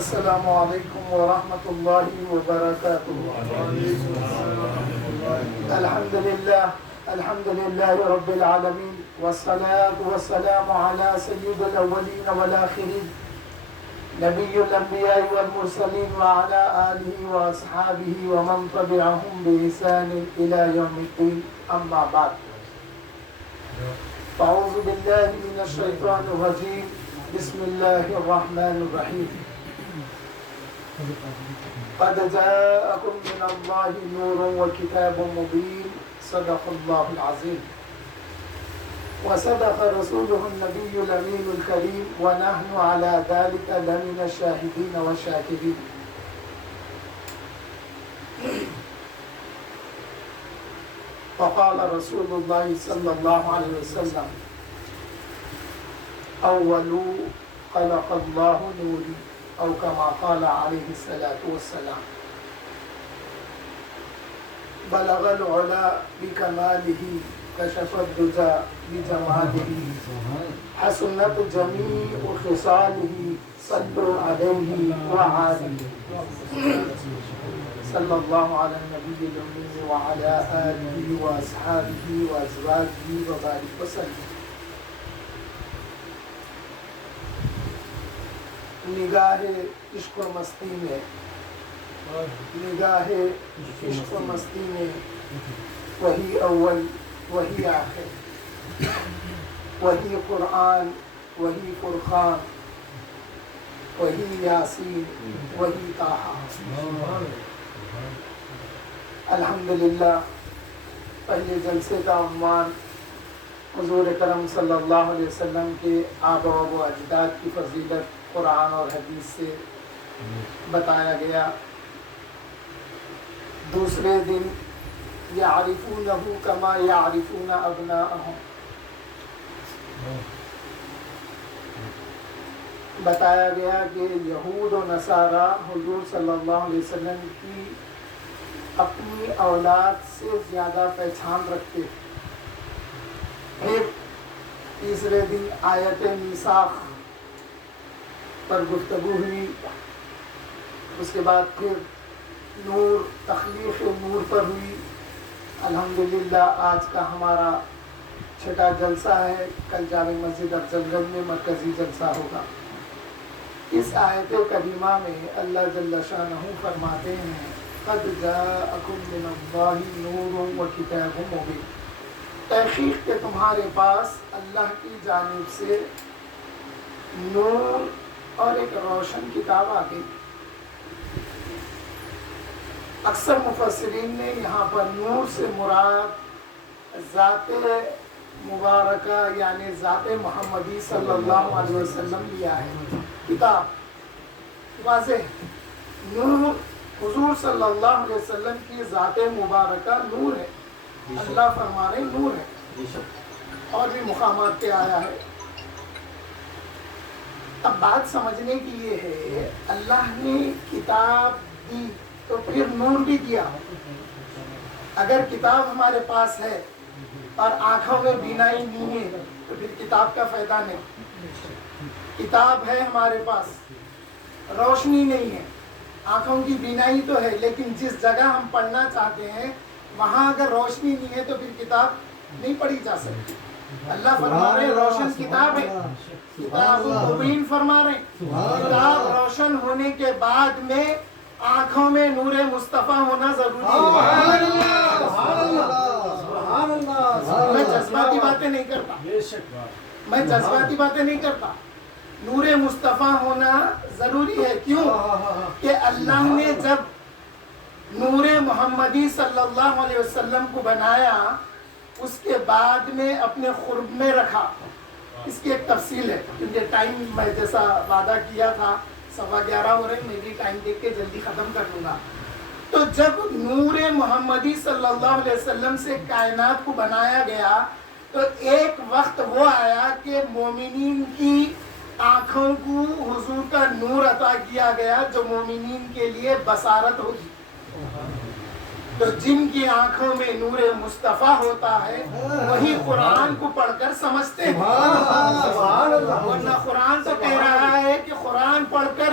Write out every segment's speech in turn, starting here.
السلام علیکم ورحمۃ اللہ وبرکاتہ۔ الحمد للہ رب العالمین، والصلاة والسلام علی سید الاولین والآخرین، نبی الانبیاء والمرسلین، وعلی آلہ واصحابہ ومن تبعہم بإحسان الی یوم الدین، اما بعد۔ اعوذ باللہ من الشیطان الرجیم، بسم اللہ الرحمن الرحیم۔ قد جاءكم من الله نور وكتاب مبين، صدق الله العظيم وصدق رسوله النبي الأمين الكريم، ونحن على ذلك لمن الشاهدين والشاكرين۔ وقال رسول الله صلى الله عليه وسلم: أول خلق الله نوري، او كما قال عليه الصلاة والسلام۔ بلغ العلا بكماله، كشف الدجى بجماله، حسنت جميع خصاله، صلوا عليه وعلى صلى الله على النبي الأمي وعلى آله وأصحابه وأزواجه وبارك وسلم۔ نگاہ عشق و مستی میں، نگاہ عشق و مستی میں، وہی اول وہی آخر، وہی قرآن وہی فرقان، وہی یاسین وہی طٰہٰ۔ الحمدللہ، پہلے جلسے کا عنوان حضور کرم صلی اللہ علیہ وسلم کے آباء و اجداد کی فضیلت قرآن اور حدیث سے بتایا گیا۔ دوسرے دن یعرفونہ کما یعرفون ابناءہم، بتایا گیا کہ یہود و نصارہ حضور صلی اللہ علیہ وسلم کی اپنی اولاد سے زیادہ پہچان رکھتے۔ پھر تیسرے دن آیت میثاق پر گفتگو ہوئی، اس کے بعد پھر نور، تخلیق نور پر ہوئی۔ الحمدللہ آج کا ہمارا چھٹا جلسہ ہے، کل جامع مسجد افضل گنج میں مرکزی جلسہ ہوگا۔ اس آیت کریمہ میں اللہ جل شانہ فرماتے ہیں: قد جاءکم من اللہ نور وکتاب مبین، تحقیق کہ تمہارے پاس اللہ کی جانب سے نور اور ایک روشن کتاب آ گئی۔ اکثر مفسرین نے یہاں پر نور سے مراد ذات مبارکہ یعنی ذات محمدی صلی اللہ علیہ وسلم لیا ہے۔ کتاب واضح، نور حضور صلی اللہ علیہ وسلم کی ذات مبارکہ نور ہے، اللہ فرما رہے نور ہے، اور بھی مقامات پہ آیا ہے۔ اب بات سمجھنے کی یہ ہے، اللہ نے کتاب دی تو پھر نور بھی دیا۔ اگر کتاب ہمارے پاس ہے اور آنکھوں میں بینائی نہیں ہے تو پھر کتاب کا فائدہ نہیں۔ کتاب ہے ہمارے پاس، روشنی نہیں ہے، آنکھوں کی بینائی تو ہے، لیکن جس جگہ ہم پڑھنا چاہتے ہیں وہاں اگر روشنی نہیں ہے تو پھر کتاب نہیں پڑھی جا سکتی۔ اللہ فرما رہے روشن کتاب ہے، کتاب مبین فرما رہے ہیں۔ کتاب روشن ہونے کے بعد میں آنکھوں میں نور مصطفیٰ ہونا ضروری ہے۔ میں جذباتی باتیں نہیں کرتا، میں جذباتی باتیں نہیں کرتا، نور مصطفیٰ ہونا ضروری ہے۔ کیوں کہ اللہ نے جب نور محمدی صلی اللہ علیہ وسلم کو بنایا، اس کے بعد میں اپنے قرب میں رکھا۔ اس کی ایک تفصیل ہے، کیونکہ ٹائم میں جیسا وعدہ کیا تھا 11:15 ہو رہے، میں بھی ٹائم دیکھ کے جلدی ختم کر دوں گا۔ تو جب نور محمدی صلی اللہ علیہ وسلم سے کائنات کو بنایا گیا تو ایک وقت وہ آیا کہ مومنین کی آنکھوں کو حضور کا نور عطا کیا گیا جو مومنین کے لیے بصارت ہوگی۔ تو جن کی آنکھوں میں نور مصطفیٰ ہوتا ہے وہی قرآن کو پڑھ کر سمجھتے ہیں، ورنہ قرآن تو کہہ رہا ہے کہ قرآن پڑھ کر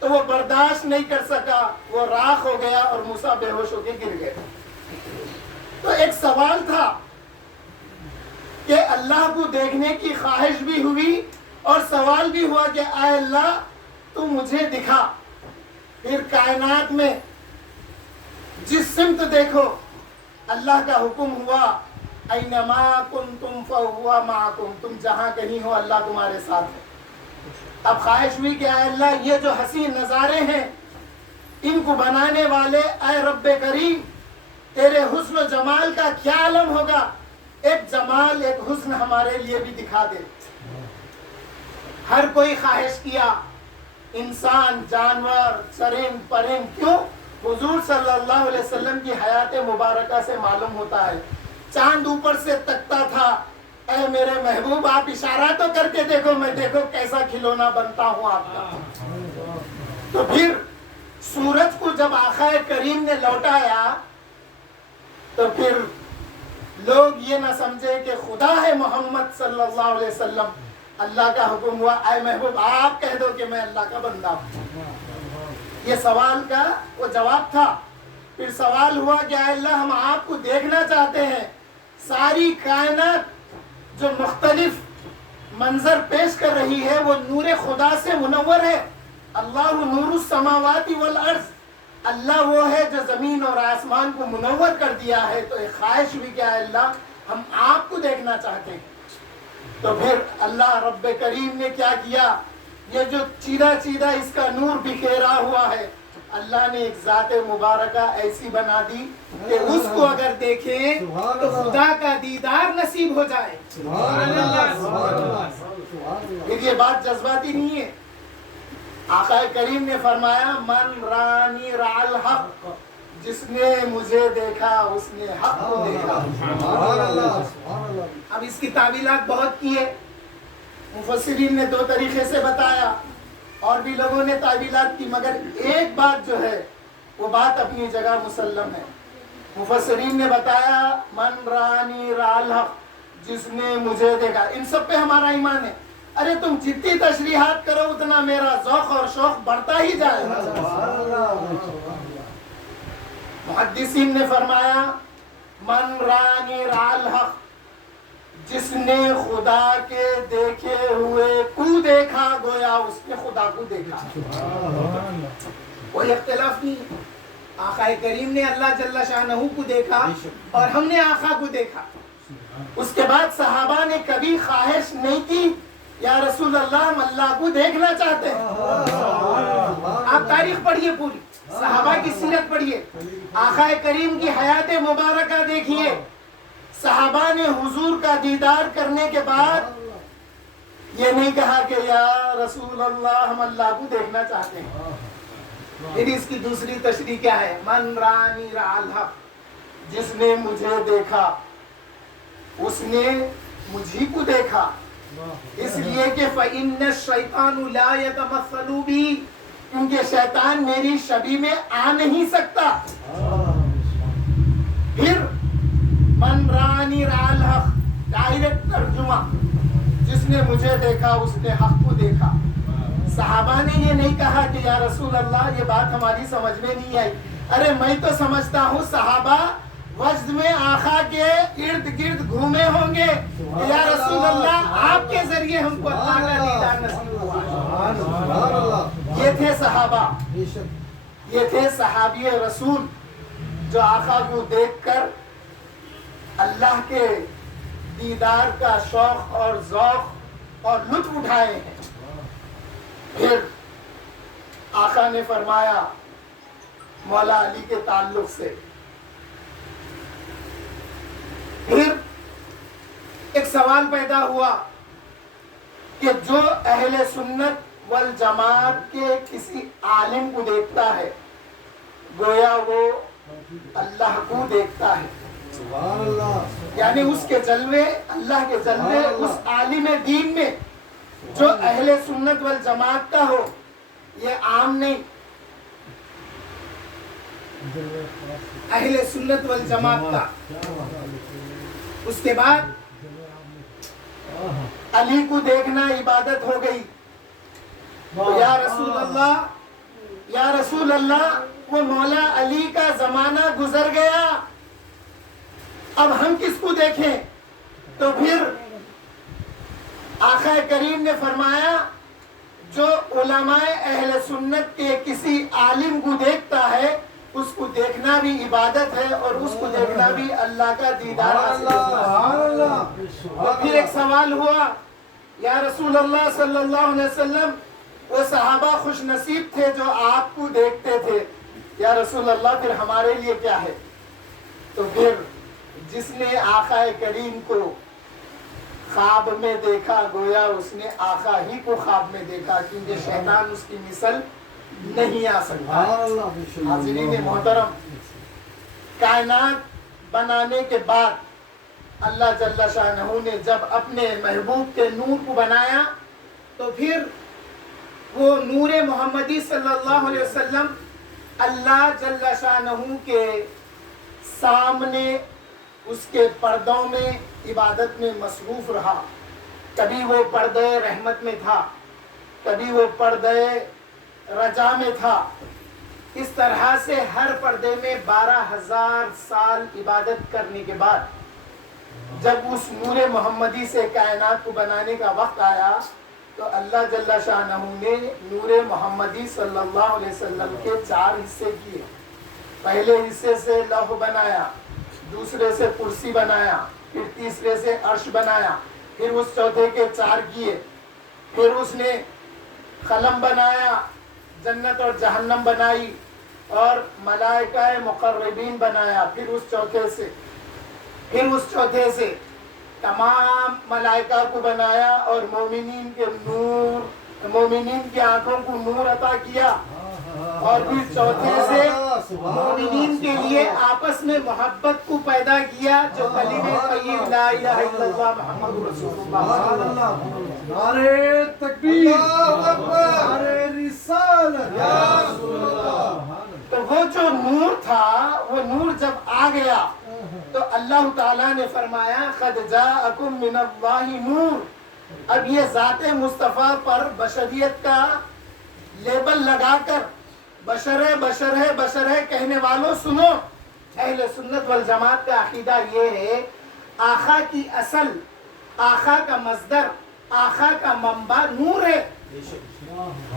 تو وہ برداشت نہیں کر سکا، وہ راکھ ہو گیا اور موسیٰ بے ہوش ہو کے گر گئے۔ تو ایک سوال تھا کہ اللہ کو دیکھنے کی خواہش بھی ہوئی اور سوال بھی ہوا کہ اے اللہ تو مجھے دکھا۔ پھر کائنات میں جس سمت دیکھو اللہ کا حکم ہوا، اینما کنتم فہو معکم، تم جہاں کہیں ہو اللہ تمہارے ساتھ ہے۔ اب خواہش ہوئی کہ اے اللہ یہ جو حسین نظارے ہیں ان کو بنانے والے اے رب کریم تیرے حسن و جمال کا کیا عالم ہوگا، ایک جمال ایک حسن ہمارے لیے بھی دکھا دے۔ ہر کوئی خواہش کیا، انسان، جانور، چرند پرند، کیوں؟ حضور صلی اللہ علیہ وسلم کی حیات مبارکہ سے معلوم ہوتا ہے۔ چاند اوپر سے تکتا تھا، اے میرے محبوب آپ اشارہ تو کر کے دیکھو، میں دیکھو کیسا کھلونا بنتا ہوں آپ کا۔ تو پھر سورج کو جب آقا کریم نے لوٹایا تو پھر لوگ یہ نہ سمجھے کہ خدا ہے محمد صلی اللہ علیہ وسلم۔ اللہ کا حکم ہوا اے محبوب آپ کہہ دو کہ میں اللہ کا بندہ ہوں۔ یہ سوال کا وہ جواب تھا۔ پھر سوال ہوا کہ اے اللہ ہم آپ کو دیکھنا چاہتے ہیں، ساری کائنات جو مختلف منظر پیش کر رہی ہے وہ نور خدا سے منور ہے۔ اللہ نور السماوات والارض، اللہ وہ ہے جو زمین اور آسمان کو منور کر دیا ہے۔ تو ایک خواہش بھی کہ اے اللہ ہم آپ کو دیکھنا چاہتے ہیں۔ تو پھر اللہ رب کریم نے کیا کیا، یہ جو چیدہ چیدہ اس کا نور بکھیرا ہوا ہے، اللہ نے ایک ذات مبارکہ ایسی بنا دی کہ اس کو اگر دیکھیں تو خدا کا دیدار نصیب ہو جائے۔ پھر یہ بات جذباتی نہیں ہے، آقا کریم نے فرمایا من رانی رأى الحق، جس نے مجھے دیکھا اس نے حق کو دیکھا۔ اب اس کی تعویلات بہت کی ہے، مفسرین نے دو طریقے سے بتایا اور بھی لوگوں نے تعویلات کی، مگر ایک بات جو ہے وہ بات اپنی جگہ مسلم ہے۔ مفسرین نے بتایا من رانی رأى الحق، جس نے مجھے دیکھا۔ ان سب پہ ہمارا ایمان ہے۔ ارے تم جتنی تشریحات کرو اتنا میرا ذوق اور شوق بڑھتا ہی جائے گا۔ محدثین نے فرمایا من رانی رأى الحق، جس نے خدا کے دیکھے ہوئے کو دیکھا، گویا اس نے خدا کو دیکھا۔ کوئی اختلاف نہیں ہے، آقا کریم نے اللہ جل شانہ کو دیکھا اور ہم نے آقا کو دیکھا۔ اس کے بعد صحابہ نے کبھی خواہش نہیں کی یا رسول اللہ ہم اللہ کو دیکھنا چاہتے ہیں۔ آپ تاریخ پڑھیے، پوری صحابہ کی سیرت پڑھیے، آقا کریم کی حیات مبارکہ دیکھیے۔ صحابہ نے حضور کا دیدار کرنے کے بعد یہ نہیں کہا کہ یا رسول اللہ ہم اللہ کو دیکھنا چاہتے ہیں۔ پھر اس کی دوسری تشریح کیا ہے، من رانی رأى الحق، جس نے مجھے دیکھا اس نے مجھے کو دیکھا۔ اس لیے کہ فَإِنَّ الشَّيْطَانُ لَا يَتَمَثَّلُ بِي، کیونکہ شیطان میری شبیہ میں آ نہیں سکتا۔ پھر من رانی رأى الحق، ڈائریکٹ ترجمہ، جس نے مجھے دیکھا اس نے حق کو دیکھا۔ صحابہ نے یہ نہیں کہا کہ یا رسول اللہ یہ بات ہماری سمجھ میں نہیں آئی۔ ارے میں تو سمجھتا ہوں صحابہ وجد میں آقا کے ارد گرد گھومے ہوں گے کہ یا رسول اللہ آپ کے ذریعے ہم کو اللہ کا دیدار نصیب ہوا۔ یہ تھے صحابہ، یہ تھے صحابی رسول جو آقا کو دیکھ کر اللہ کے دیدار کا شوق اور ذوق اور لطف اٹھائے ہیں۔ پھر آقا نے فرمایا مولا علی کے تعلق سے، پھر ایک سوال پیدا ہوا کہ جو اہل سنت والجماعت کے کسی عالم کو دیکھتا ہے گویا وہ اللہ کو دیکھتا ہے، یعنی اس کے جلوے، اللہ کے جلوے اس عالم دین میں جو اہل سنت والجماعت کا ہو، یہ عام نہیں، اہل سنت والجماعت کا۔ اس کے بعد علی کو دیکھنا عبادت ہو گئی، تو یا رسول اللہ یا رسول اللہ وہ مولا علی کا زمانہ گزر گیا، اب ہم کس کو دیکھیں؟ تو پھر آقا کریم نے فرمایا جو علماء اہل سنت کے کسی عالم کو دیکھتا ہے اس کو دیکھنا بھی عبادت ہے اور اس کو دیکھنا بھی اللہ کا دیدار حاصل ہے۔ اور پھر ایک سوال ہوا، یا رسول اللہ صلی اللہ علیہ وسلم وہ صحابہ خوش نصیب تھے جو آپ کو دیکھتے تھے، یا رسول اللہ پھر ہمارے لیے کیا ہے؟ تو پھر جس نے آقا کریم کو خواب میں دیکھا گویا اس نے آقا ہی کو خواب میں دیکھا، کیونکہ شیطان اس کی مثل نہیں آ سکتا۔ حاضرین محترم، کائنات بنانے کے بعد اللہ جل شانہ نے جب اپنے محبوب کے نور کو بنایا تو پھر وہ نور محمدی صلی اللہ علیہ وسلم اللہ جل شانہ کے سامنے اس کے پردوں میں عبادت میں مصروف رہا۔ کبھی وہ پردے رحمت میں تھا، کبھی وہ پردے رجا میں تھا، اس طرح سے ہر پردے میں 12,000 سال عبادت کرنے کے بعد جب اس نور محمدی سے کائنات کو بنانے کا وقت آیا تو اللہ جل شانہ نے نور محمدی صلی اللہ علیہ وسلم کے 4 حصے کیے۔ پہلے حصے سے لوح بنایا، دوسرے سے کرسی بنایا، پھر تیسرے سے عرش بنایا، پھر اس چوتھے کے 4 کیے، پھر اس نے قلم بنایا، جنت اور جہنم بنائی اور ملائکہ مقربین بنایا، پھر اس چوتھے سے تمام ملائکہ کو بنایا اور مومنین کی آنکھوں کو نور عطا کیا، اور پھر چوتھے سے مومنین کے لیے آپس میں محبت کو پیدا کیا جو کلمہ طیب لا الہ الا اللہ محمد رسول اللہ۔ نعرہ تکبیر، نعرہ رسالت، یا رسول اللہ۔ تو وہ جو نور تھا، وہ نور جب آ گیا تو اللہ تعالیٰ نے فرمایا قد جاءکم من اللہ نور۔ اب یہ ذات مصطفیٰ پر بشریت کا لیبل لگا کر بشر ہے بشر ہے بشر ہے کہنے والوں سنو، اہل سنت والجماعت کا عقیدہ یہ ہے آقا کی اصل، آقا کا مصدر، آقا کا منبع نور ہے،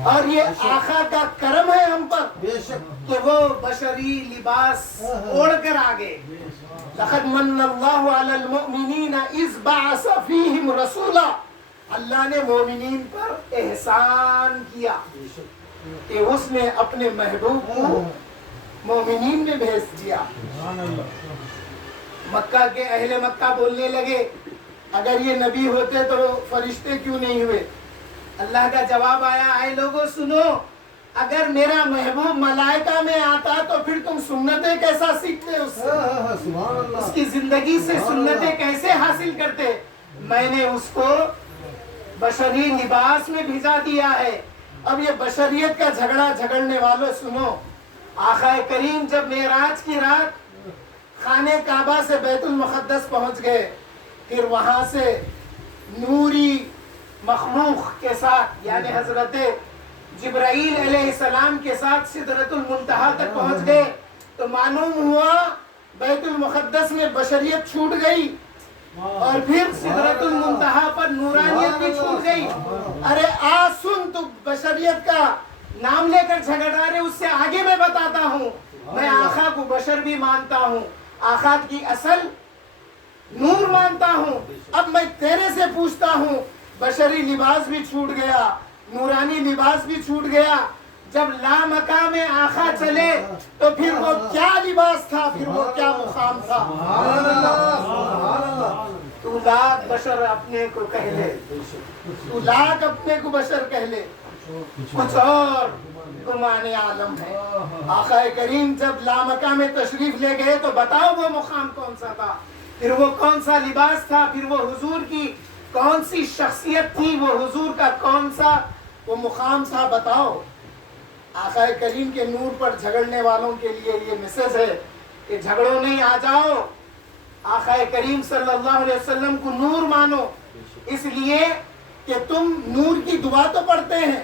اور یہ آقا کا کرم ہے ہم پر کہ وہ بشری لباس اوڑھ کر آگے۔ لقد من اللہ علی المؤمنین اذ بعث فیہم رسولا، اللہ نے مومنین پر احسان کیا کہ اس نے اپنے محبوب کو مومنین میں بھیج دیا۔ مکہ کے اہل مکہ بولنے لگے اگر یہ نبی ہوتے تو فرشتے کیوں نہیں ہوئے؟ اللہ کا جواب آیا اے لوگوں سنو، اگر میرا محبوب ملائکہ میں آتا تو پھر تم سنتیں کیسا سیکھتے اس کی زندگی سے سنتیں کیسے حاصل کرتے؟ میں نے اس کو بشری لباس میں بھیجا دیا ہے۔ اب یہ بشریت کا جھگڑا جھگڑنے والوں سنو، آقا کریم جب معراج کی رات خانہ کعبہ سے بیت المقدس پہنچ گئے، پھر وہاں سے نوری مخلوق کے ساتھ یعنی حضرت جبرائیل علیہ السلام کے ساتھ سدرۃ المنتہا تک پہنچ گئے تو معلوم ہوا بیت المقدس میں بشریت چھوٹ گئی اور پھر سدرۃ المنتہا پر نورانیت بھی چھوٹ گئی۔ ارے آج سن، تو بشریت کا نام لے کر جھگڑ رہے، اس سے آگے میں بتاتا ہوں، میں آقا کو بشر بھی مانتا ہوں، آقا کی اصل نور مانتا ہوں۔ اب میں تیرے سے پوچھتا ہوں، بشری لباس بھی چھوٹ گیا، نورانی لباس بھی چھوٹ گیا، جب لامکہ میں آقا چلے تو پھر وہ کیا لباس تھا، پھر وہ کیا مقام تھا؟ تو لاکھ بشر اپنے کو کہہ لے، تو لاکھ اپنے کو بشر کہہ لے، کچھ اور گمان عالم ہے۔ آقا کریم جب لامکہ میں تشریف لے گئے تو بتاؤ وہ مقام کون سا تھا، پھر وہ کون سا لباس تھا، پھر وہ حضور کی کون سی شخصیت تھی، وہ حضور کا کون سا وہ مقام تھا، بتاؤ۔ آقا کریم کے نور پر جھگڑنے والوں کے لیے یہ میسج ہے کہ جھگڑو نہیں، آ جاؤ، آقا کریم صلی اللہ علیہ وسلم کو نور مانو، اس لیے کہ تم نور کی دعا تو پڑھتے ہیں،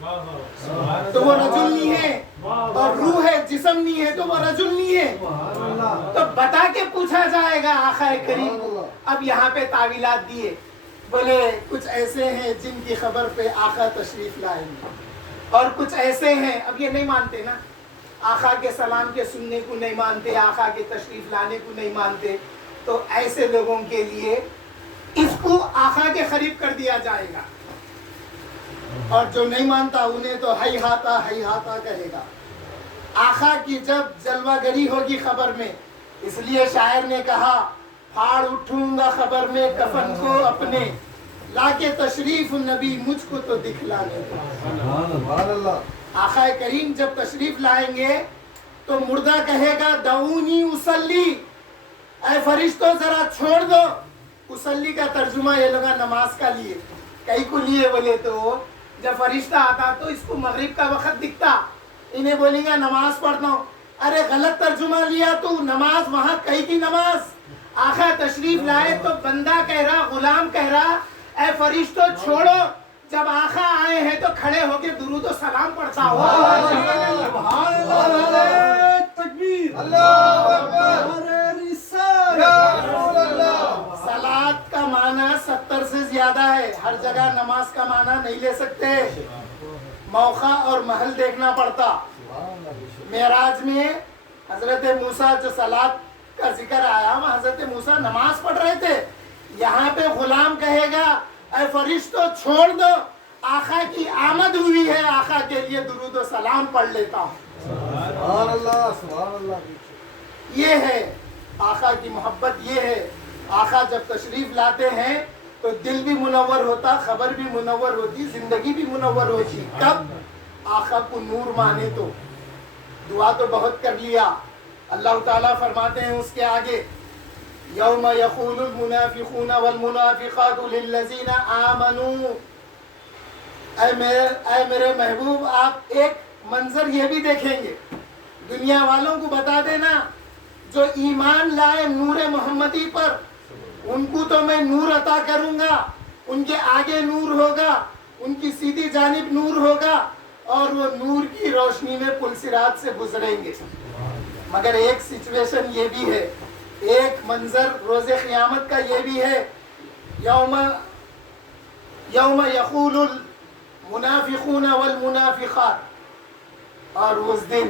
تو وہ رجل نہیں ہے، اور روح ہے جسم نہیں ہے تو وہ رجل نہیں ہے. تو بتا کے پوچھا جائے گا آقا کریم کو. اب یہاں پہ تعویلات دیے، بولے کچھ ایسے ہیں جن کی خبر پہ آقا تشریف لائیں گے، اور کچھ ایسے ہیں اب یہ نہیں مانتے نا، آقا کے سلام کے سننے کو نہیں مانتے، آقا کے تشریف لانے کو نہیں مانتے. تو ایسے لوگوں کے لیے اس کو آقا کے قریب کر دیا جائے گا، اور جو نہیں مانتا انہیں تو ہی ہاتا کہے گا. آقا کی جب جلوہ گری ہوگی خبر میں، اس لیے شاعر نے کہا پھاڑ اٹھوں گا خبر میں کفن کو اپنے، لا کے تشریف نبی مجھ کو تو دکھلانے دو. آقا کریم جب تشریف لائیں گے تو مردہ کہے گا دعونی اصلی، اے فرشتوں ذرا چھوڑ دو. اصلی کا ترجمہ یہ لگا نماز کا لیے، کئی کو لیے بولے تو جب فرشتہ آتا تو اس کو مغرب کا وقت دکھتا، انہیں بولیں گا نماز پڑھتا ہوں. ارے غلط ترجمہ لیا تو، نماز وہاں کئی کی نماز. آقا تشریف لائے تو بندہ کہہ رہا، غلام کہہ رہا اے فرشتوں چھوڑو. جب آقا آئے ہیں تو کھڑے ہو کے درود و سلام پڑھتا ہو. صلاۃ کا معنی 70 سے زیادہ ہے، ہر جگہ نماز کا معنی نہیں لے سکتے، موقع اور محل دیکھنا پڑتا. معراج میں حضرت موسیٰ جو صلاۃ کا ذکر آیا وہاں حضرت موسیٰ نماز پڑھ رہے تھے. یہاں پہ غلام کہے گا اے فرشتوں چھوڑ دو، آقا کی آمد ہوئی ہے، آقا کے لیے درود و سلام پڑھ لیتا ہوں. سبحان اللہ سبحان اللہ. یہ ہے آقا کی محبت. یہ ہے آقا جب تشریف لاتے ہیں تو دل بھی منور ہوتا، خبر بھی منور ہوتی، زندگی بھی منور ہوتی. کب آقا کو نور مانے تو. دعا تو بہت کر لیا. اللہ تعالیٰ فرماتے ہیں اس کے آگے یوم یقول المنافقون والمنافقات للذین آمنوا. اے میرے محبوب آپ ایک منظر یہ بھی دیکھیں گے، دنیا والوں کو بتا دینا جو ایمان لائے نور محمدی پر ان کو تو میں نور عطا کروں گا، ان کے آگے نور ہوگا، ان کی سیدھی جانب نور ہوگا، اور وہ نور کی روشنی میں پل صراط سے گزریں گے. مگر ایک سچویشن یہ بھی ہے، ایک منظر روز قیامت کا یہ بھی ہے، یوم یقول المنافقون والمنافقات. اور اس دن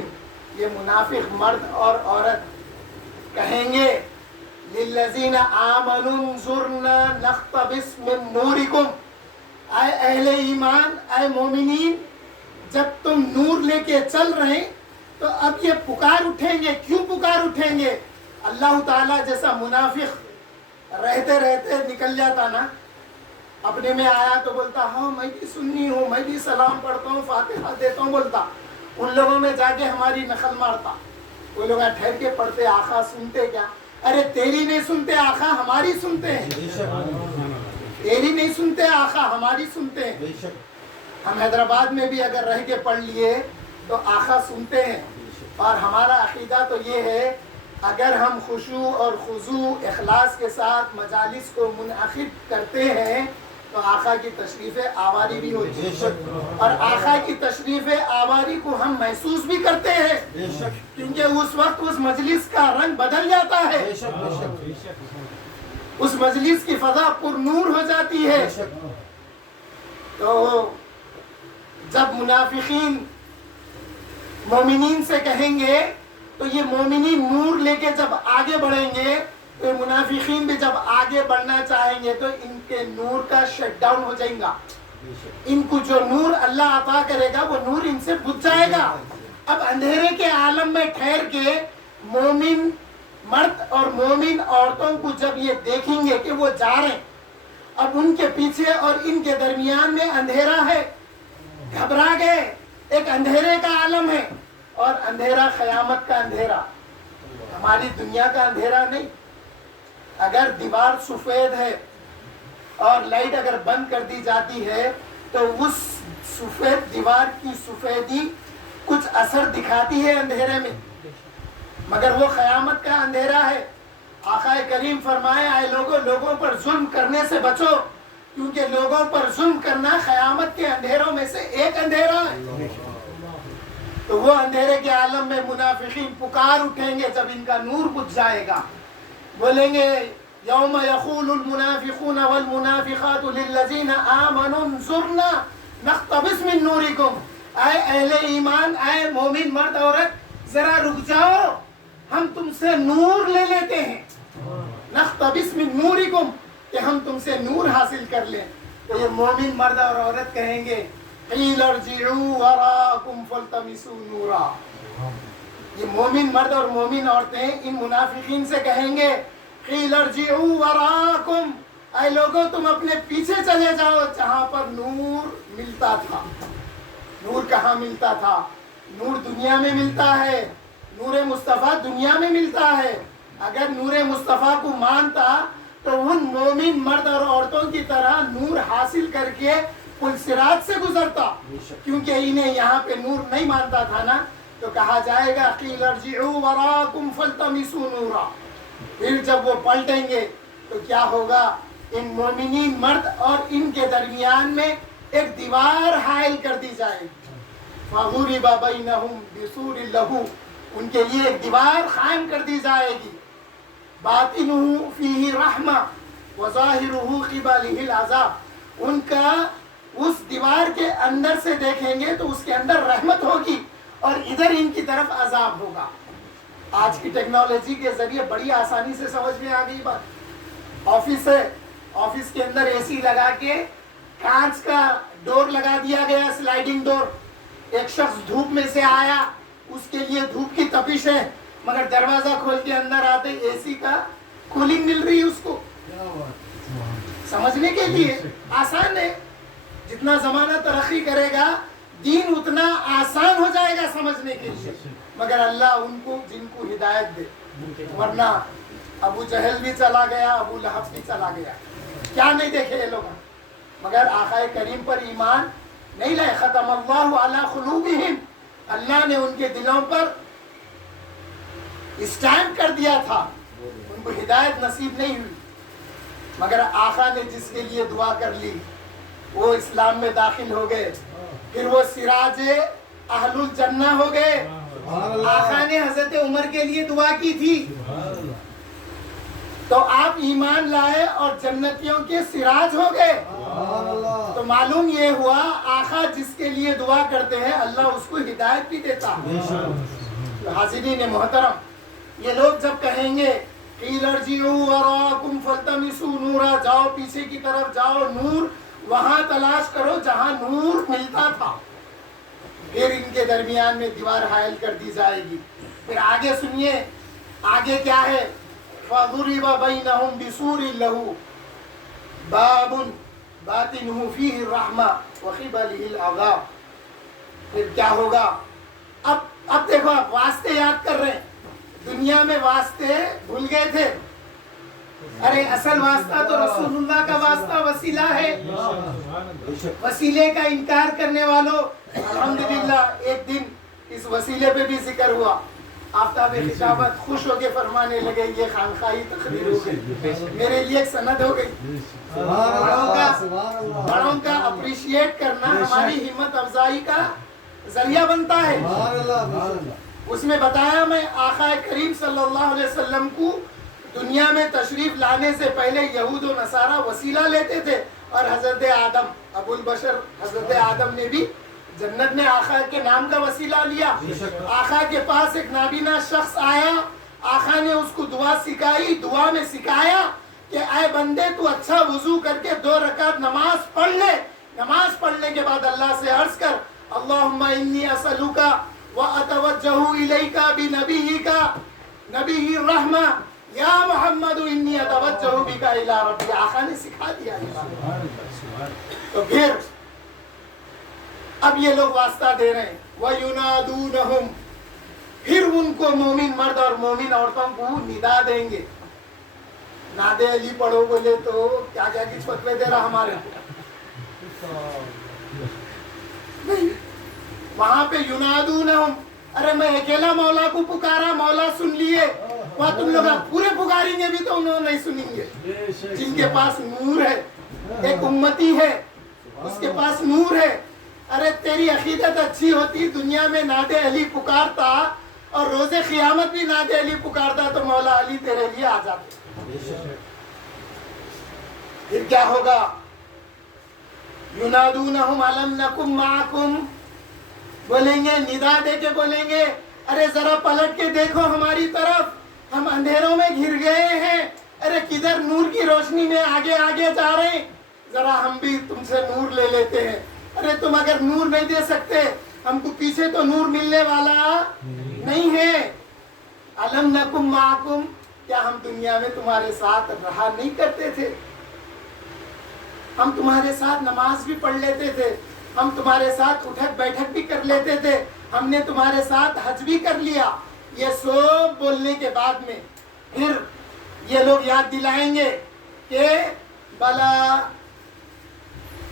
یہ منافق مرد اور عورت کہیں گے للذین آمنوا انظرنا نقتبس من نورکم. اے اہل ایمان، اے مومنین، جب تم نور لے کے چل رہے تو اب یہ پکار اٹھیں گے. کیوں پکار اٹھیں گے؟ اللہ تعالیٰ جیسا منافق رہتے رہتے نکل جاتا نا، اپنے میں آیا تو بولتا ہاں میں بھی سنی ہوں، میں بھی سلام پڑھتا ہوں، فاتحہ دیتا ہوں، بولتا ان لوگوں میں جا کے ہماری نقل مارتا. وہ لوگ ٹھہر کے پڑھتے آقا سنتے کیا؟ ارے تیری نہیں سنتے آقا، ہماری سنتے ہیں. تیری نہیں سنتے آقا، ہماری سنتے ہیں. ہم حیدرآباد میں بھی اگر رہ کے پڑھ لیے تو آقا سنتے ہیں. اور ہمارا عقیدہ تو یہ ہے اگر ہم خشوع اور خضوع اخلاص کے ساتھ مجالس کو منعقد کرتے ہیں تو آقا کی تشریف آواری بھی ہوتی ہے، اور آقا کی تشریف آواری کو ہم محسوس بھی کرتے ہیں، کیونکہ اس وقت اس مجلس کا رنگ بدل جاتا ہے، اس مجلس کی فضا پر نور ہو جاتی ہے. تو جب منافقین مومنین سے کہیں گے تو یہ مومنین نور لے کے جب آگے بڑھیں گے تو یہ منافقین بھی جب آگے بڑھنا چاہیں گے تو ان کے نور کا شٹ ڈاؤن ہو جائے گا. ان کو جو نور اللہ عطا کرے گا وہ نور ان سے بجھ جائے گا. اب اندھیرے کے عالم میں ٹھہر کے مومن مرد اور مومن عورتوں کو جب یہ دیکھیں گے کہ وہ جا رہے ہیں، اب ان کے پیچھے اور ان کے درمیان میں اندھیرا ہے، گھبرا گئے. ایک اندھیرے کا عالم ہے، اور اندھیرا قیامت کا اندھیرا، ہماری دنیا کا اندھیرا نہیں. اگر دیوار سفید ہے اور لائٹ اگر بند کر دی جاتی ہے تو اس سفید دیوار کی سفیدی کچھ اثر دکھاتی ہے اندھیرے میں، مگر وہ قیامت کا اندھیرا ہے. آقا کریم فرمائے اے لوگوں پر ظلم کرنے سے بچو، کیونکہ لوگوں پر ظلم کرنا قیامت کے اندھیروں میں سے ایک اندھیرا ہے. تو وہ اندھیرے کے عالم میں منافقین پکار اٹھیں گے جب ان کا نور بجھ جائے گا. بولیں گے یوم یقول المنافقون والمنافقات للذین آمنوا انظرنا نقتبس من نورکم. اے اہل ایمان، اے مومن مرد عورت، ذرا رک جاؤ، ہم تم سے نور لے لیتے ہیں. نقتبس من نورکم، کہ ہم تم سے نور حاصل کر لیں. تو یہ مومن مرد اور عورت کہیں گے قیل ارجعوا وراءکم فالتمسوا نورا. یہ مومن مرد اور مومن عورتیں ان منافقین سے کہیں گے قیل ارجعوا وراءکم، اے لوگوں تم اپنے پیچھے چلے جاؤ جہاں پر نور ملتا تھا. نور کہاں ملتا تھا؟ نور دنیا میں ملتا ہے. نور مصطفیٰ دنیا میں ملتا ہے. اگر نور مصطفیٰ کو مانتا تو ان مومن مرد اور عورتوں کی طرح نور حاصل کر کے پل صراط سے گزرتا. کیونکہ انہیں یہاں پہ نور نہیں مانتا تھا نا، تو کہا جائے گا قیل ارجعوا وراءکم فالتمسوا نورا. پھر جب وہ پلٹیں گے تو کیا ہوگا؟ ان مومنین مرد اور ان کے درمیان میں ایک دیوار حائل کر دی جائے گی. فَضُرِبَ بَيْنَهُمْ بِسُورٍ لَهُ، ان کے لیے ایک دیوار قائم کر دی جائے گی. باطنُهُ فِيهِ رَحْمَةٌ وَظَاهِرُهُ قِبَلِهِ الْعَذَابُ. ان کا اس دیوار کے اندر سے دیکھیں گے تو اس کے اندر رحمت ہوگی اور ادھر ان کی طرف عذاب ہوگا. آج کی ٹیکنالوجی کے ذریعے بڑی آسانی سے سمجھ میں آ گئی بات. آفس ہے، آفس کے اندر اے سی لگا کے کانچ کا ڈور لگا دیا گیا، سلائیڈنگ ڈور. ایک شخص دھوپ میں سے آیا، اس کے لیے دھوپ کی تپش ہے، مگر دروازہ کھول کے اندر آتے اے سی کا کولنگ مل رہی اس کو. سمجھنے کے لیے آسان ہے. جتنا زمانہ ترقی کرے گا دین اتنا آسان ہو جائے گا سمجھنے کے لیے. مگر اللہ ان کو جن کو ہدایت دے. ورنہ ابو جہل بھی چلا گیا، ابو لہب بھی چلا گیا، کیا نہیں دیکھے یہ لوگ. مگر آقا کریم پر ایمان نہیں لائے. ختم اللہ علی قلوبہم، اللہ نے ان کے دلوں پر اسٹیمپ کر دیا تھا، ان کو ہدایت نصیب نہیں ہوئی. مگر آقا نے جس کے لیے دعا کر لی وہ اسلام میں داخل ہو گئے. پھر وہ سراج اہل الجنہ ہو گئے. آقا نے حضرت عمر کے لیے دعا کی تھی. تو آپ ایمان لائے اور جنتیوں کے سراج ہو گئے. تو معلوم یہ ہوا آقا جس کے لیے دعا کرتے ہیں اللہ اس کو ہدایت بھی دیتا. حاضرین محترم، یہ لوگ جب کہیں گے قیل ارجعوا وراءکم فالتمسوا نورا، جاؤ پیچھے کی طرف جاؤ، نور وہاں تلاش کرو جہاں نور ملتا تھا. پھر ان کے درمیان میں دیوار حائل کر دی جائے گی. پھر آگے سنیے آگے کیا ہے. فَضُرِبَ بَيْنَهُمْ بِسُورٍ لَهُ بَابٌ بَاطِنُهُ فِيهِ الرَّحْمَةُ وَقِبَلِهِ الْعَذَابُ. پھر کیا ہوگا؟ اب دیکھو آپ واسطے یاد کر رہے ہیں. دنیا میں واسطے بھول گئے تھے. ارے اصل واسطہ تو رسول اللہ کا واسطہ وسیلہ ہے. وسیلے کا انکار کرنے والوں الحمدللہ ایک دن اس وسیلے پہ بھی ذکر ہوا. آفتاب خطابت خوش ہو کے فرمانے لگے یہ خانقاہی تقریر ہو گئی، میرے لیے ایک سند ہو گئی. بڑوں کا اپریشیٹ کرنا ہماری ہمت افزائی کا ذریعہ بنتا ہے. اس میں بتایا میں آقا کریم صلی اللہ علیہ وسلم کو دنیا میں تشریف لانے سے پہلے یہود و نصارہ وسیلہ لیتے تھے، اور حضرت آدم ابو البشر حضرت آدم نے بھی جنت میں آقا کے نام کا وسیلہ لیا. آقا کے پاس ایک نابینا شخص آیا، آقا نے اس کو دعا سکھائی. دعا میں سکھایا کہ اے بندے تو اچھا وضو کر کے 2 رکعت نماز پڑھ لے. نماز پڑھنے کے بعد اللہ سے عرض کر اللہم انی اسألک واتوجہ الیک بنبیک نبی الرحمہ یا محمد انی اتوجہ بک الی ربی. آقا نے سکھا دیا. تو پھر اب یہ لوگ واسطہ دے رہے ہیں. وَيُنَادُونَهُمْ، پھر ان کو مومن مرد اور مومن عورتوں کو ندا دیں گے. نادے علی پڑھو بولے تو کیا کیا کچھ فتوے دے رہا ہمارے نہیں. وہاں پہ یونادونہم، ارے میں اکیلا مولا کو پکارا، مولا سن لیے. وہاں تم لوگ پورے پکاریں گے بھی تو انہوں نہیں سنیں گے. جن کے پاس نور ہے ایک امتی ہے، اس کے پاس نور ہے. ارے تیری عقیدت اچھی ہوتی دنیا میں ناد علی پکارتا اور روز قیامت بھی ناد علی پکارتا تو مولا علی تیرے لیے آ جاتے. پھر کیا ہوگا؟ ینادونہم الم نکم معکم، بولیں گے، ندا دے کے بولیں گے ارے ذرا پلٹ کے دیکھو ہماری طرف، ہم اندھیروں میں گھر گئے ہیں، ارے کدھر نور کی روشنی میں آگے آگے جا رہے ہیں، ذرا ہم بھی تم سے نور لے لیتے ہیں. ارے تم اگر نور نہیں دے سکتے ہم کو پیچھے تو نور ملنے والا نہیں ہے. الم نکم معکم، کیا ہم دنیا میں تمہارے ساتھ رہا نہیں کرتے تھے؟ ہم تمہارے ساتھ نماز بھی پڑھ لیتے تھے، ہم تمہارے ساتھ اٹھک بیٹھک بھی کر لیتے تھے، ہم نے تمہارے ساتھ حج بھی کر لیا. یہ سب بولنے کے بعد میں پھر یہ لوگ یاد دلائیں گے کہ بلا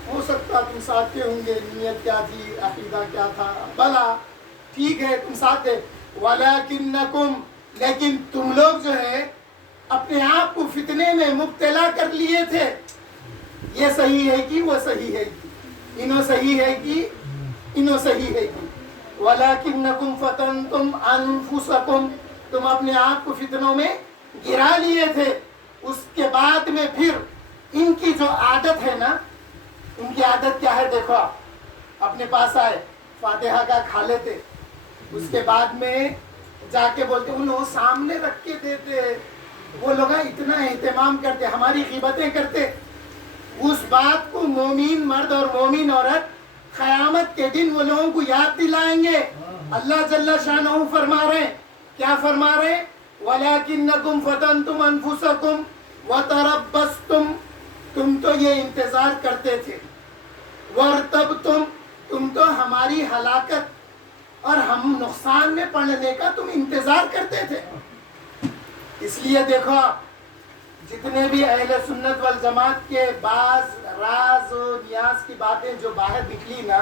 ہو سکتا تم ساتھ کے ہوں گے، نیت کیا تھی، عقیدہ کیا تھا، بلا ٹھیک ہے تم ساتھ تھے، وَلَكِنَّكُمْ، لیکن تم لوگ جو ہے اپنے آپ کو فتنے میں مبتلا کر لیے تھے. یہ صحیح ہے کہ وہ صحیح ہے کہ انہوں صحیح ہے کہ انہوں صحیح ہے کہ وَلَكِنَّكُمْ فَتَنْتُمْ أَنفُسَكُمْ، تم اپنے آپ کو فتنوں میں گرا لیے تھے. اس کے بعد میں پھر ان کی جو عادت ہے نا، ان کی عادت کیا ہے؟ دیکھو آپ اپنے پاس آئے فاتحہ کا کھا لیتے، اس کے بعد میں جا کے بولتے، ان لوگوں سامنے رکھ کے دیتے، وہ لوگ اتنا اہتمام کرتے، ہماری غیبتیں کرتے. اس بات کو مومن مرد اور مومن عورت قیامت کے دن وہ لوگوں کو یاد دلائیں گے. اللہ جل شانہ فرما رہے ہیں، کیا فرما رہے ہیں؟ وَلَكِنَّكُمْ فَتَنْتُمْ أَنفُسَكُمْ وَتَرَبَّصْتُمْ، تم تو یہ انتظار کرتے تھے، وَارْتَبْتُمْ، تم تو ہماری ہلاکت اور ہم نقصان میں پڑنے کا تم انتظار کرتے تھے. اس لیے دیکھو آپ جتنے بھی اہل سنت والجماعت کے بعض راز و نیاز کی باتیں جو باہر نکلی نا،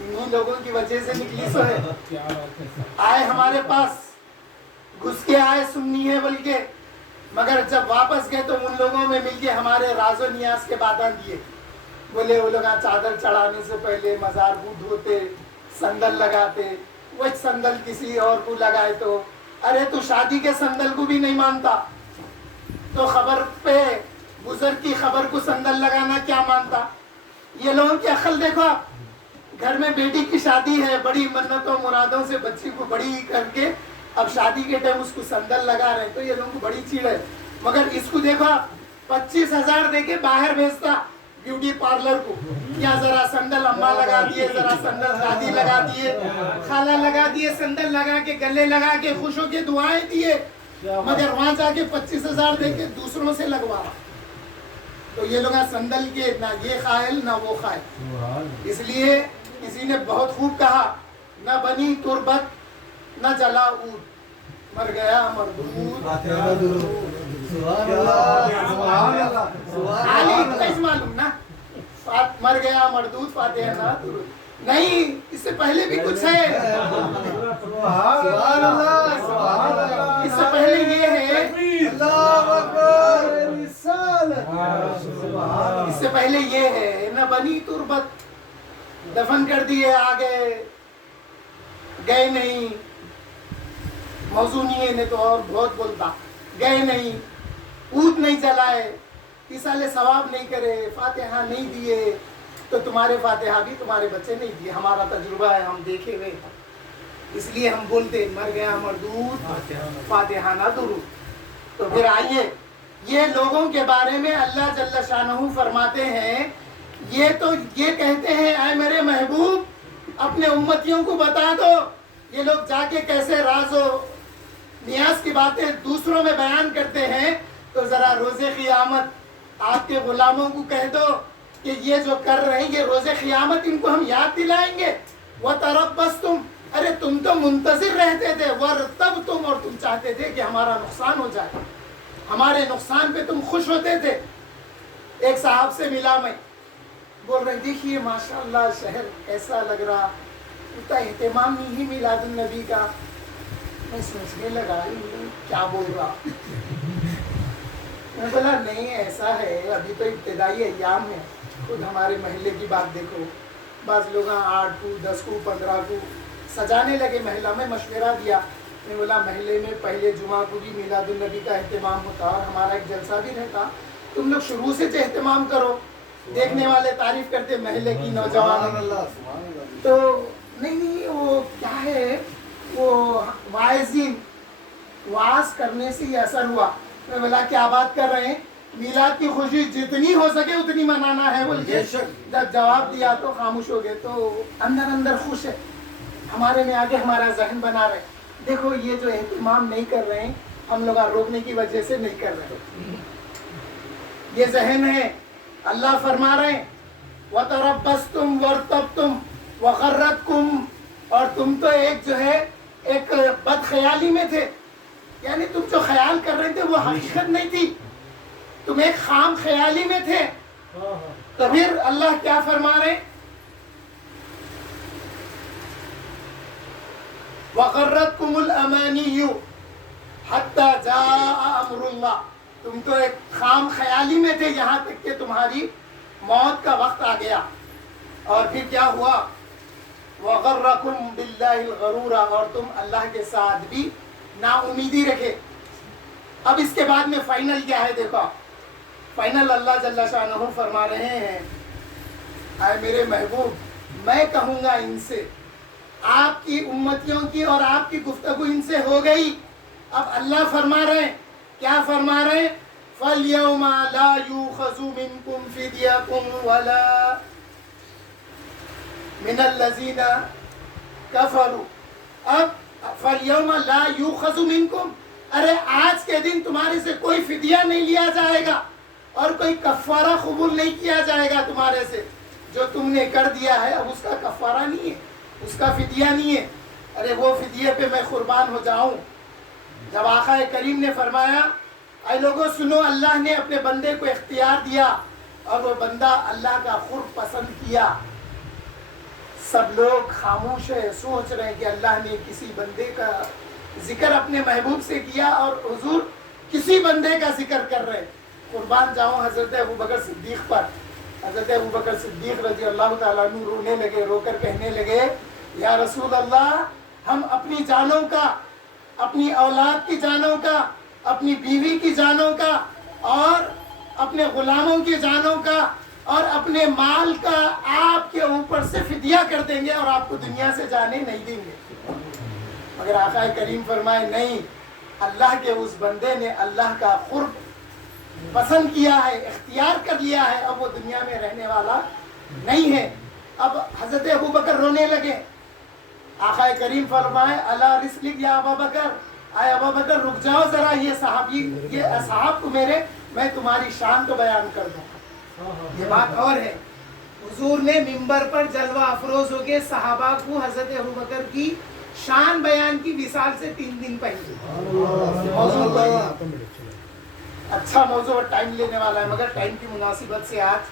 انہی لوگوں کی وجہ سے نکلی سو ہے. آئے ہمارے پاس، گھس کے آئے، سننی ہے بلکہ، مگر جب واپس گئے تو ان لوگوں میں مل کے ہمارے راز و نیاز کے باتیں دیے. بولے وہ لوگ چادر چڑھانے سے پہلے مزار کو دھوتے، سندل لگاتے، وہ سندل کسی اور کو لگائے تو ارے تو شادی کے سندل کو بھی نہیں مانتا تو خبر پہ بزرگ کی خبر کو سندل لگانا کیا مانتا؟ یہ لوگوں کی عقل دیکھو آپ، گھر میں بیٹی کی شادی ہے، بڑی منتوں مرادوں سے بچی کو بڑی کر کے اب شادی کے ٹائم اس کو سندل لگا رہے ہیں تو یہ لوگوں کو بڑی چیڑ ہے. مگر اس کو دیکھو آپ 25,000 دے کے باہر بھیجتا بیوٹی پارلر کو، یا ذرا سندل اماں لگا دیے، ذرا سندل دادی لگا دیے، خالہ لگا دیے، سندل لگا کے گلے لگا کے خوش ہو کے دعائیں دیے، مگر وہاں جا کے 25,000 دے کے دوسروں سے لگوا. تو یہ لوگ سندل کے نہ یہ قائل نہ وہ قائل. اس لیے کسی نے بہت خوب کہا، نہ بنی تربت نہ جلا عود، مر گیا مردود. معلوم نا، مر گیا مردود فاتحہ نہ درود نہیں، اس سے پہلے بھی کچھ ہے. اس سے پہلے یہ ہے، اس سے پہلے یہ ہے، نہ بنی تربت، دفن کر دیے، آگے گئے نہیں، موضوع نہیں ہے، نہیں تو اور بہت بولتا، گئے نہیں، عود نہیں جلائے، ایصال ثواب نہیں کرے، فاتحہ نہیں دیے، تو تمہارے فاتحہ بھی تمہارے بچے نہیں دیے. ہمارا تجربہ ہے، ہم دیکھے ہوئے، اس لیے ہم بولتے مر گیا مردود فاتحہ نہ درود. تو پھر آئیے، یہ لوگوں کے بارے میں اللہ جل شانہ فرماتے ہیں، یہ تو یہ کہتے ہیں اے میرے محبوب اپنے امتیوں کو بتا دو. یہ لوگ جا کے کیسے راز و نیاز کی باتیں دوسروں میں بیان کرتے ہیں، تو ذرا روز قیامت آپ کے غلاموں کو کہہ دو کہ یہ جو کر رہے ہیں یہ روز قیامت ان کو ہم یاد دلائیں گے. وَتَرَبَّصْتُمْ، ارے تم تو منتظر رہتے تھے، وَارْتَبْتُمْ، اور تم چاہتے تھے کہ ہمارا نقصان ہو جائے، ہمارے نقصان پہ تم خوش ہوتے تھے. ایک صاحب سے ملا میں، بول رہے دیکھیے ماشاءاللہ شہر کیسا لگ رہا، اتنا اہتمام نہیں میلاد النبی کا. میں سوچنے لگا کیا بول رہا، میں بولا نہیں ایسا ہے، ابھی تو ابتدائی ایام ہے، خود ہمارے محلے کی بات دیکھو، بعض لوگ 8 کو 10 کو 15 کو سجانے لگے محلہ میں، مشورہ دیا، میں بولا محلے میں پہلے جمعہ کو بھی میلاد النبی کا اہتمام ہوتا اور ہمارا ایک جلسہ بھی رہتا، تم لوگ شروع سے جو اہتمام کرو، دیکھنے والے تعریف کرتے محلے کی نوجوان، تو نہیں وہ کیا ہے، وہ واعظین واعظ کرنے سے یہ اثر ہوا، میں بولا کیا بات کر رہے ہیں، میلاد کی خوشی جتنی ہو سکے اتنی منانا ہے بول کے جب جواب دیا تو خاموش ہو گئے، تو اندر اندر خوش ہے، ہمارے میں آگے ہمارا ذہن بنا رہے، دیکھو یہ جو اہتمام نہیں کر رہے ہیں ہم لوگ روکنے کی وجہ سے نہیں کر رہے، یہ ذہن ہے، اللہ فرما رہے ہیں وَتَرَبَّصْتُمْ وَارْتَبْتُمْ وَغَرَّتْكُمْ، اور تم تو ایک جو ہے ایک بد خیالی میں تھے، یعنی تم جو خیال کر رہے تھے وہ حقیقت نہیں تھی، تم ایک خام خیالی میں تھے، تو پھر اللہ کیا فرما رہے وَغَرَّتْكُمُ الْأَمَانِيُّ حَتَّى جَاءَ أَمْرُ اللَّهِ، تم تو ایک خام خیالی میں تھے یہاں تک کہ تمہاری موت کا وقت آ گیا، اور پھر کیا ہوا وَغَرَّكُمْ بِاللَّهِ الْغَرُورَ، اور تم اللہ کے ساتھ بھی نا امیدی رکھے۔ اب اس کے بعد میں فائنل کیا ہے دیکھو، فائنل اللہ جل شانہ فرما رہے ہیں اے میرے محبوب میں کہوں گا ان سے، آپ کی امتیوں کی اور آپ کی گفتگو ان سے ہو گئی، اب اللہ فرما رہے ہیں، کیا فرما رہے ہیں فَالْيَوْمَ لَا يُؤْخَذُ مِنْكُمْ فِدْيَةٌ وَلَا مِنَ الَّذِينَ كَفَرُوا، اب فَالْيَوْمَ لَا يُؤْخَذُ مِنْكُمْ، ارے آج کے دن تمہارے سے کوئی فدیہ نہیں لیا جائے گا اور کوئی کفارہ قبول نہیں کیا جائے گا تمہارے سے، جو تم نے کر دیا ہے اب اس کا کفارہ نہیں ہے، اس کا فدیہ نہیں ہے، ارے وہ فدیے پہ میں قربان ہو جاؤں۔ جب آقا کریم نے فرمایا اے لوگوں سنو، اللہ نے اپنے بندے کو اختیار دیا اور وہ بندہ اللہ کا قرب پسند کیا، سب لوگ خاموش ہے، سوچ رہے ہیں کہ اللہ نے کسی بندے کا ذکر اپنے محبوب سے کیا اور حضور کسی بندے کا ذکر کر رہے، قربان جاؤں حضرت ابوبکر صدیق پر، حضرت ابوبکر صدیق رضی اللہ تعالیٰ عنہ رونے لگے، رو کر کہنے لگے یا رسول اللہ، ہم اپنی جانوں کا، اپنی اولاد کی جانوں کا، اپنی بیوی کی جانوں کا اور اپنے غلاموں کی جانوں کا اور اپنے مال کا آپ کے اوپر سے فدیہ کر دیں گے اور آپ کو دنیا سے جانے نہیں دیں گے، مگر آقا کریم فرمائے نہیں، اللہ کے اس بندے نے اللہ کا قرب پسند کیا ہے، اختیار کر لیا ہے، اب وہ دنیا میں رہنے والا نہیں ہے۔ اب حضرت ابوبکر رونے لگے، آقا کریم فرمائے الا رسلک یا ابوبکر، اے ابوبکر رک جاؤ ذرا، یہ صحابی، یہ اصحاب کو میرے، میں تمہاری شان تو بیان کر دوں، یہ بات اور ہے۔ حضور نے ممبر پر جلوہ افروز ہو کے صحابہ کو حضرت ابوبکر کی شان بیان کی وصال سے 3 دن پہلے، اچھا موضوع اور ٹائم لینے والا ہے مگر ٹائم کی مناسبت سے آج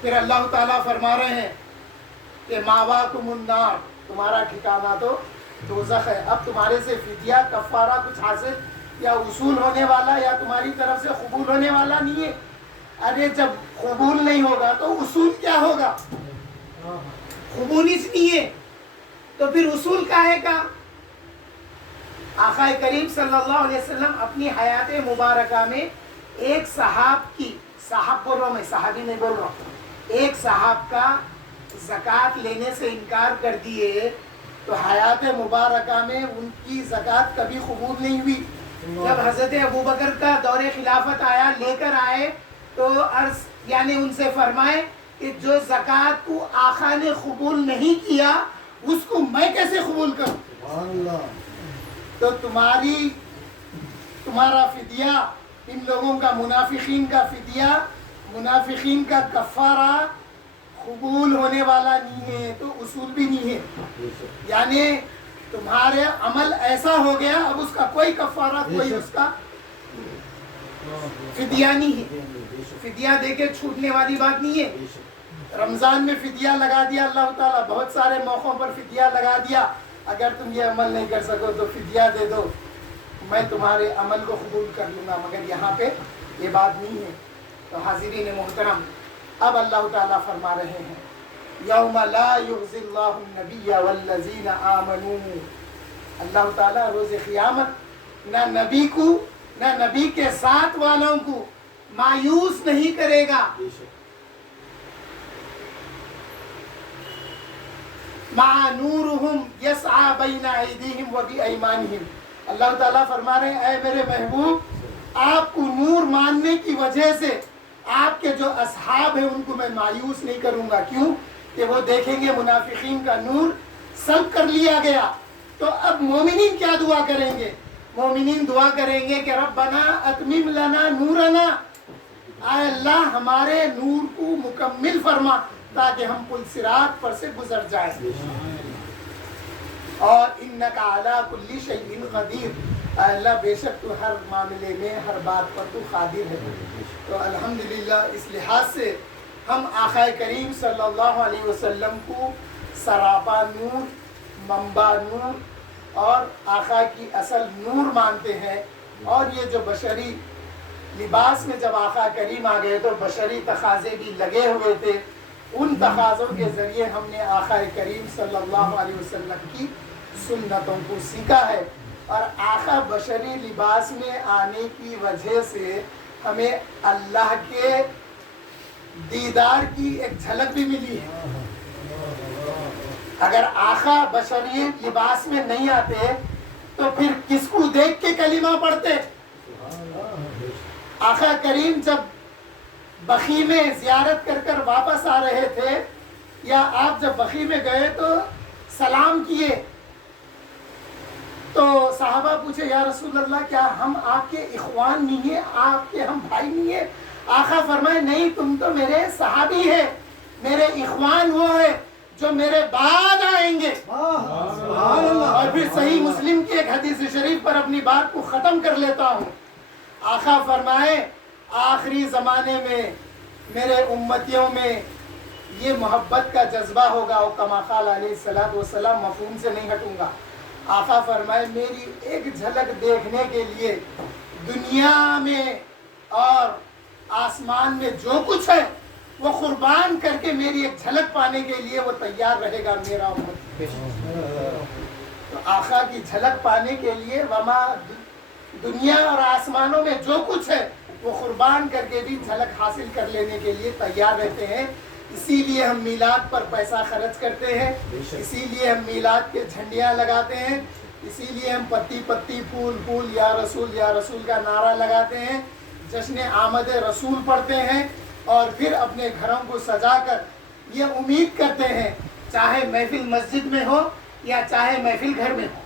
پھر اللہ تعالیٰ فرما رہے ہیں کہ ماواکم النار، تمہارا ٹھکانہ تو دوزخ ہے، اب تمہارے سے فدیہ کفارہ کچھ حاصل یا وصول ہونے والا یا تمہاری طرف سے قبول ہونے والا نہیں ہے، ارے جب قبول نہیں ہوگا تو وصول کیا ہوگا، قبول ہی نہیں ہے تو پھر وصول کاہے کا۔ آقا کریم صلی اللہ علیہ وسلم اپنی حیات مبارکہ میں ایک صحاب کی، صحاب بول رہا ہوں میں، صحابی نہیں بول رہا ہوں، ایک صحاب کا زکوٰۃ لینے سے انکار کر دیے تو حیات مبارکہ میں ان کی زکوٰۃ کبھی قبول نہیں ہوئی۔ جب حضرت ابوبکر کا دور خلافت آیا، لے کر آئے تو عرض یعنی ان سے فرمائے کہ جو زکوٰۃ کو آقا نے قبول نہیں کیا اس کو میں کیسے قبول کروں، تو تمہارا فدیہ، ان لوگوں کا منافقین کا فدیہ، منافقین کا کفارہ قبول ہونے والا نہیں ہے تو اصول بھی نہیں ہے، یعنی تمہارے عمل ایسا ہو گیا اب اس کا کوئی کفارہ، کوئی اس کا فدیہ نہیں ہے، فدیہ دے کے چھوٹنے والی بات نہیں ہے۔ رمضان میں فدیہ لگا دیا اللہ تعالیٰ، بہت سارے موقعوں پر فدیہ لگا دیا، اگر تم یہ عمل نہیں کر سکو تو فدیہ دے دو، میں تمہارے عمل کو قبول کر لوں گا، مگر یہاں پہ یہ بات نہیں ہے۔ تو حاضرین محترم، اب اللہ تعالیٰ فرما رہے ہیں یوم لا یخزی اللہ النبی والذین آمنوا، اللہ تعالیٰ روز قیامت نہ نبی کو نہ نبی کے ساتھ والوں کو مایوس نہیں کرے گا۔ مع نورہم یسعی بین ایدیہم و بایمانہم، اللہ تعالیٰ فرما رہے ہیں اے میرے محبوب، آپ کو نور ماننے کی وجہ سے آپ کے جو اصحاب ہیں ان کو میں مایوس نہیں کروں گا۔ کیوں؟ کہ وہ دیکھیں گے منافقین کا نور سلب کر لیا گیا۔ تو اب مومنین کیا دعا کریں گے؟ مومنین دعا کریں گے کہ ربنا اتمم لنا نورنا، اے اللہ ہمارے نور کو مکمل فرما تاکہ ہم پل صراط پر سے گزر جائیں۔ اور انک علی کل شیء قدیر، اے اللہ بے شک تو ہر معاملے میں ہر بات پر تو قادر ہے۔ تو الحمدللہ اس لحاظ سے ہم آقا کریم صلی اللہ علیہ وسلم کو سراپا نور، منبع نور اور آقا کی اصل نور مانتے ہیں۔ اور یہ جو بشری لباس میں جب آقا کریم آ گئے تو بشری تقاضے بھی لگے ہوئے تھے، ان تقاضوں کے ذریعے ہم نے آقا کریم صلی اللہ علیہ وسلم کی سنتوں کو سیکھا ہے۔ اور آقا بشری لباس میں آنے کی وجہ سے ہمیں اللہ کے دیدار کی ایک جھلک بھی ملی ہے۔ اگر آقا بشری لباس میں نہیں آتے تو پھر کس کو دیکھ کے کلمہ پڑھتے؟ آقا کریم جب بقیع میں زیارت کر کر واپس آ رہے تھے، یا آپ جب بقیع میں گئے تو سلام کیے تو صحابہ پوچھے یا رسول اللہ کیا ہم آپ کے اخوان نہیں ہیں، آپ کے ہم بھائی نہیں ہیں؟ آقا فرمائے نہیں، تم تو میرے صحابی ہیں، میرے اخوان وہ ہیں جو میرے بعد آئیں گے۔ اور پھر صحیح مسلم کی ایک حدیث شریف پر اپنی بات کو ختم کر لیتا ہوں۔ آقا فرمائے آخری زمانے میں میرے امتیوں میں یہ محبت کا جذبہ ہوگا، اور کما قال علیہ الصلوۃ والسلام، مفہوم سے نہیں ہٹوں گا۔ آقا فرمائے میری ایک جھلک دیکھنے کے لیے دنیا میں اور آسمان میں جو کچھ ہے وہ قربان کر کے میری ایک جھلک پانے کے لیے وہ تیار رہے گا میرا امت۔ تو آقا کی جھلک پانے کے لیے وما دنیا اور آسمانوں میں جو کچھ ہے وہ قربان کر کے بھی جھلک حاصل کر لینے کے لیے تیار رہتے ہیں۔ اسی لیے ہم میلاد پر پیسہ خرچ کرتے ہیں، اسی لیے ہم میلاد کے جھنڈیاں لگاتے ہیں، اسی لیے ہم پتی پتی پھول پھول یا رسول کا نعرہ لگاتے ہیں، جشن آمد رسول پڑھتے ہیں، اور پھر اپنے گھروں کو سجا کر یہ امید کرتے ہیں چاہے محفل مسجد میں ہو یا چاہے محفل گھر میں ہو۔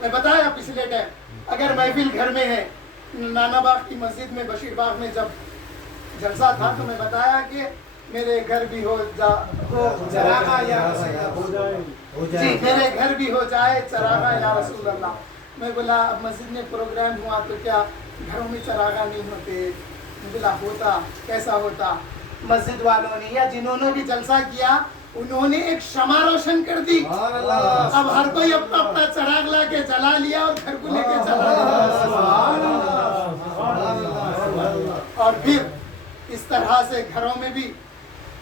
میں بتایا پچھلے ٹائم اگر محفل گھر میں ہے، نانا باغ کی مسجد میں بشیر باغ میں جب جلسہ تھا تو میں بتایا کہ میرے گھر بھی ہو چراغا یا رسول اللہ، جی میرے گھر بھی ہو جائے چراغا یا رسول اللہ۔ میں بولا اب مسجد میں پروگرام ہوا تو کیا گھروں میں چراغا نہیں ہوتے؟ میں بولا ہوتا، کیسا ہوتا؟ مسجد والوں نے یا جنہوں نے بھی جلسہ کیا انہوں نے ایک شمع روشن کر دی، اب ہر کوئی اپنا اپنا چراغ لا کے جلا لیا اور گھر کو لے کے چلا لیا، اور پھر اس طرح سے گھروں میں بھی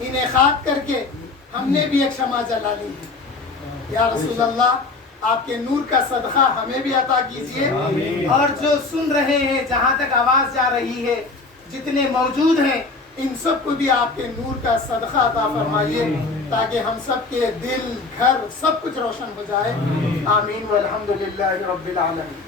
انعقاد کر کے ہم نے بھی ایک شمع جلا لی۔ یا رسول اللہ آپ کے نور کا صدقہ ہمیں بھی عطا کیجئے، اور جو سن رہے ہیں جہاں تک آواز جا رہی ہے جتنے موجود ہیں ان سب کو بھی آپ کے نور کا صدقہ عطا فرمائیے تاکہ ہم سب کے دل گھر سب کچھ روشن ہو جائے۔ آمین والحمدللہ رب العالمین۔